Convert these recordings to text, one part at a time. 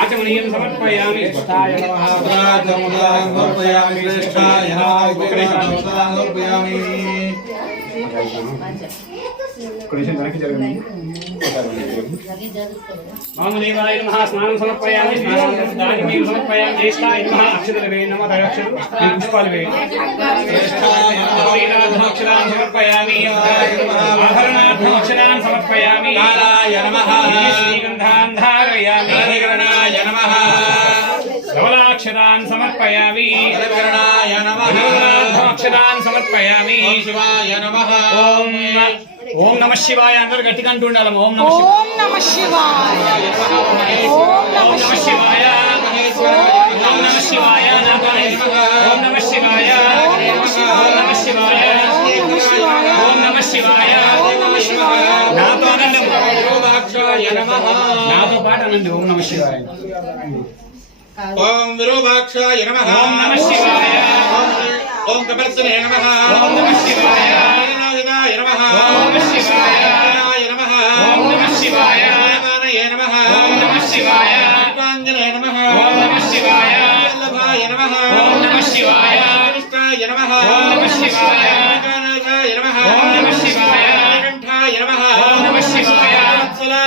ఆచమనీయం సమర్పయామి. సమర్పయామి. సమర్పయామి మామదేవాయ నమః స్నానం సమర్పయామి. స్నానం దానిమీం సమర్పయామి. జ్యేష్ఠాయ నమః అక్షతలవే నమః దక్షిణ పుష్పాలవే. శ్రీనాథమక్షరాన్ సమర్పయామి. ఆభరణార్థమక్షరాన్ సమర్పయామి. కాలాయ నమః శ్రీగంధాన్ ధారయామి హరిగణాయ నమః ధవలాక్షరాన్ సమర్పయామి హరిగణాయ నమః ధవలాక్షరాన్ సమర్పయామి ఓం శివాయ నమః ఓం ఓం నమ శివాయ అందరూ గట్టిగా అంటుండాలి ఓం నమ శివాయ ఓం నమ శివాయ ఓం నమ ఓం నమ శివాయ ఓం నమ శివాయ ఓం నమ శివాయ ఓం నమ శివాయ ఓం నమ శివాయ నాతో నాతో పాటు అనండి ఓం నమ శివాయ. ఓం విరూపాక్షాయ నమః. ఓం నమ శివాయ. ఓం కపర్సనే నమః. ఓం నమ శివాయ. నారాయణాయ నమః. ఓం నమ శివాయ. నారాయణాయ నమః. ఓం నమ శివాయ. నారాయణాయ నమః. ఓం నమ శివాయ. పుష్పాంజనే నమః. ఓం నమ శివాయ. వల్లభాయ నమః. ఓం నమ శివాయ. కృష్ణాయ నమః. ఓం నమ శివాయ.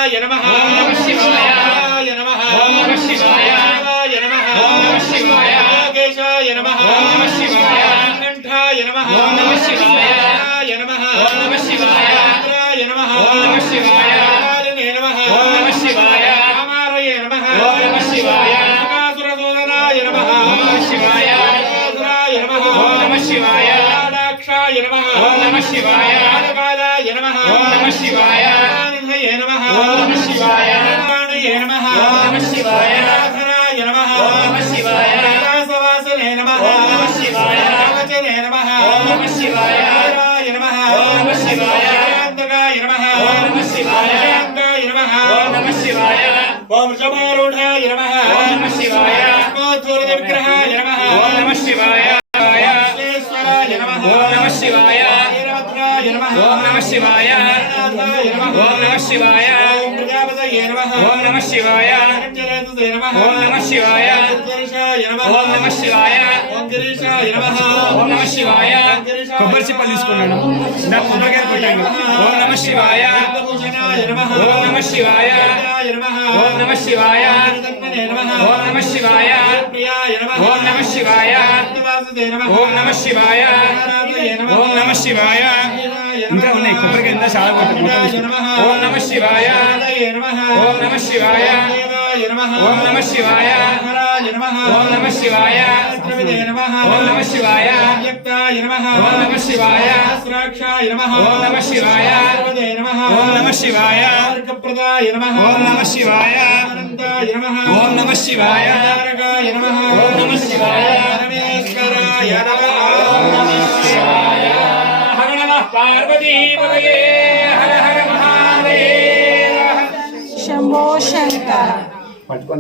వత్సలాయ నమః శివాయ శివాయ నమః శివాయ శివాయ నమః శివాయ కేశాయ నమః శివాయ కంఠాయ నమః శివాయ శివాయ నమః శివాయ నమః శివాయ నమః శివాయ రామారయ నమః శివాయ సురసూదనాయ నమః శివాయ సురాయ నమః శివాయ రాక్షాయ నమః శివాయ నమః శివాయ నమః ఓం శివాయ నమః ఓం శివాయ నాథనాయ నమః ఓం శివాయ కైలాసవాసనే నమః ఓం శివాయ కవచనే నమః ఓం నమ శివాయ రుద్రాయ నమః ఓం నమ శివాయ శాంతకాయ నమః ఓం నమ శివాయ శాంతాయ నమః ఓం నమ శివాయ ఓం వృషభారూఢాయ నమః ఓం నమ శివాయ మోద్వరుద విగ్రహాయ నమః ఓం నమ శివాయ శివాయ జలతుదే నమః ఓం నమ శివాయ గిరీశాయ నమః ఓం నమ శివాయ ఓం గిరీశాయ నమః ఓం నమ శివాయ కొబ్బరి చిప్పలు తీసుకున్నాను నా కొబ్బరికాయ కొట్టాను ఓం నమ శివాయ ఓం నమ శివాయ ఓం నమ శివాయ ఓం నమ శివాయ ఓం నమ శివాయ ఓం నమ శివాయ ఓం నమ శివాయ ఇంకా ఉన్నాయి కొబ్బరికాయ ఇంకా చాలా ఓం నమ శివాయ ఓం నమ శివాయ ఓం నమ శివాయ ఓం నమ శివాయ ఓం నమ శివాయ ఓం నమ శివాయ ఓం నమ శివాయ ఓం నమ శివాయ ఓం నమ శివాయ ఓం నమ శివాయ నమ పార్వతీపదయే హర హర మహాదేవ శంభో శంకర.